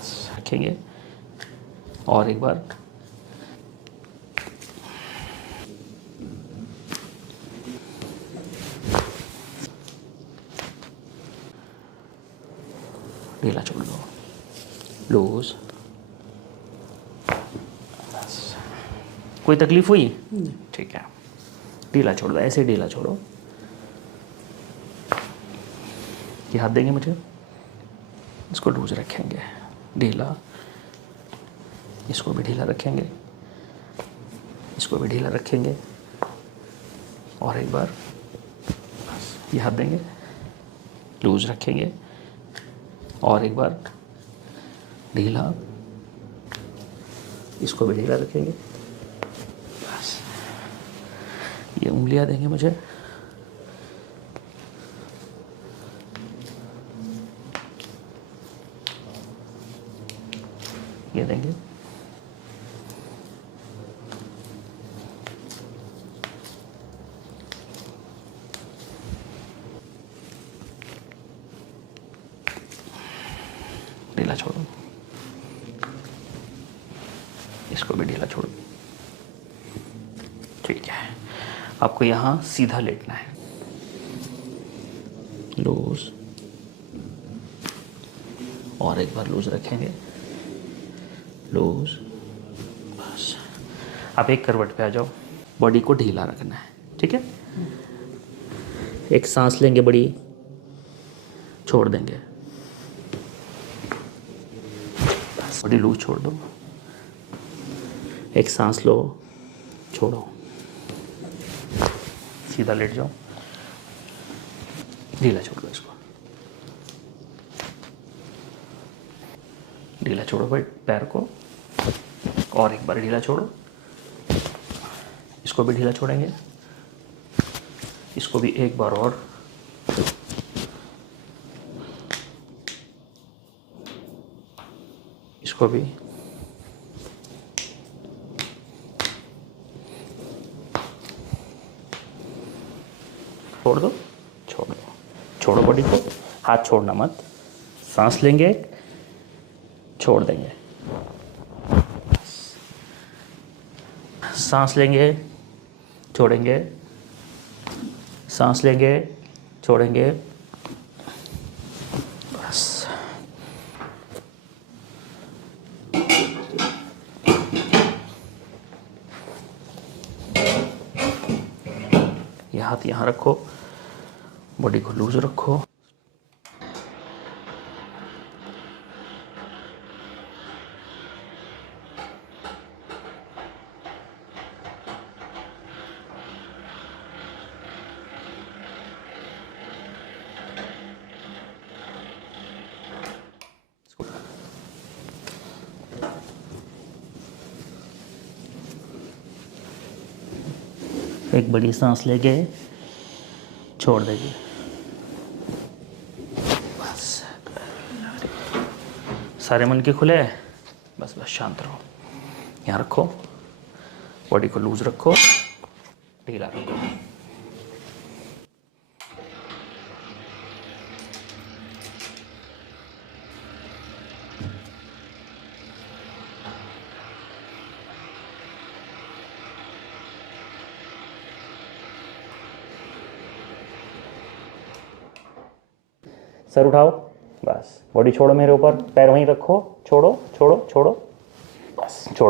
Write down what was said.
बस रखेंगे और एक बार ढीला छोड़ दो, लूज। बस कोई तकलीफ हुई? ठीक है, ढीला छोड़ दो, ऐसे ढीला छोड़ो। ये हाथ देंगे मुझे, इसको लूज रखेंगे, ढीला, इसको भी ढीला रखेंगे, इसको भी ढीला रखेंगे और एक बार बस ये हाथ देंगे, लूज रखेंगे और एक बार ढीला, इसको भी ढीला रखेंगे। बस ये उंगलियां देंगे मुझे, ये देंगे, ढीला छोड़ो, इसको भी ढीला छोड़ो। ठीक है, आपको यहाँ सीधा लेटना है, लूज और एक बार लूज रखेंगे, लूज। बस आप एक करवट पे आ जाओ, बॉडी को ढीला रखना है, ठीक है। एक सांस लेंगे बड़ी, छोड़ देंगे, बस बॉडी लूज छोड़ दो, एक सांस लो, छोड़ो, सीधा लेट जाओ, ढीला छोड़ दो इसको, ढीला छोड़ो भाई पैर को और एक बार ढीला छोड़ो, इसको भी ढीला छोड़ेंगे, इसको भी एक बार और, इसको भी, छोड़ दो, छोड़ दो, छोड़ो बॉडी को, हाथ छोड़ना मत, सांस लेंगे, छोड़ देंगे, सांस लेंगे, छोड़ेंगे, सांस लेंगे, छोड़ेंगे, बस। ये हाथ यहाँ रखो, बॉडी को लूज रखो, एक बड़ी सांस लेके छोड़ देंगे, बस। सारे मन के खुले, बस बस शांत रहो, यहाँ रखो, बॉडी को लूज रखो, ढीला रखो, सर उठाओ, बस बॉडी छोड़ो मेरे ऊपर, पैर वहीं रखो, छोड़ो छोड़ो छोड़ो,